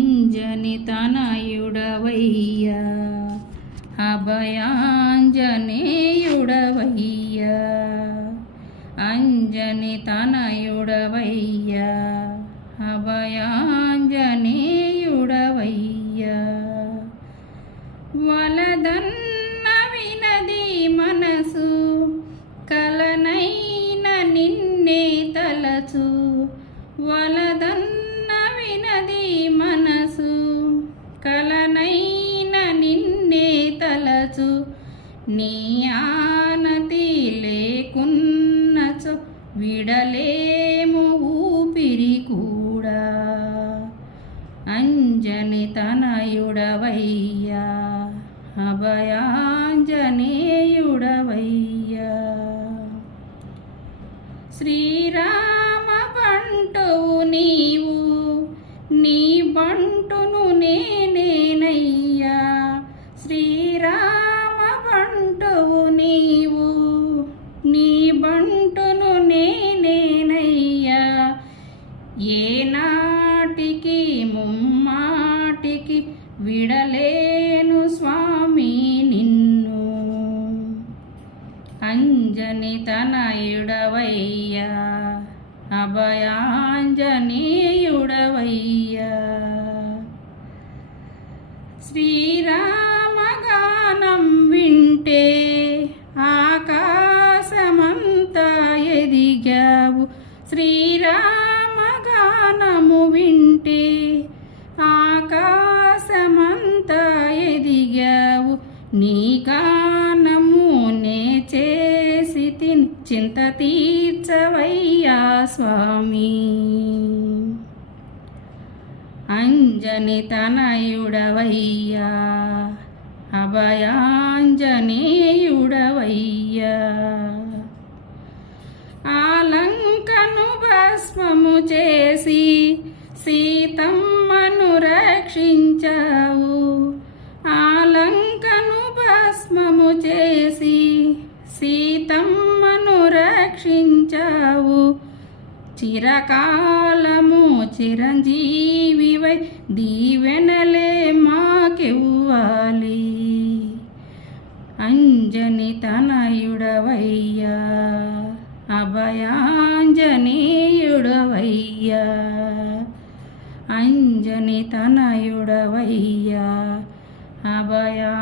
అంజని తనయుడవయ్యా అభయాంజనేయుడవయ్యా. అంజని తనయుడవయ్యా అభయాంజనేయుడవయ్యా. వలదన్న వినది మనసు కలనైన నిన్నే తలచు వల తలచు నీ ఆనతి లేకున్నచో విడలేము ఊపిరి కూడా. అంజని తనయుడవయ్యా అభయాంజనేయుడవయ్యా. శ్రీరామ బంటువు నీవు నీ బంటును ఏనాటికి ముమ్మాటికి విడలేను స్వామి నిన్ను. అంజని తనయుడవయ్యా అభయాంజనీయుడవయ్యా. శ్రీరామగానం వింటే ఆకాశమంతా ఎదిగావు. శ్రీరామగానము వింటే ఆకాశమంత ఎదిగావు. నీ గానము నే చేసి తిని చింత తీర్చవయ్యా స్వామి. అంజని తనయుడవయ్యా అభయాంజనేయుడవయ్యా ఆలంకను భస్మము చేసి సీతమ్మను రక్షించావు ఆలంకను భస్మము చేసి సీతమ్మను రక్షించావు చిరకాలము చిరంజీవివై దీవెనలే మాకివ్వాలి. అంజని తనయుడవయ్యా అభయాంజనీయుడవయ్యా. అంజని అభయా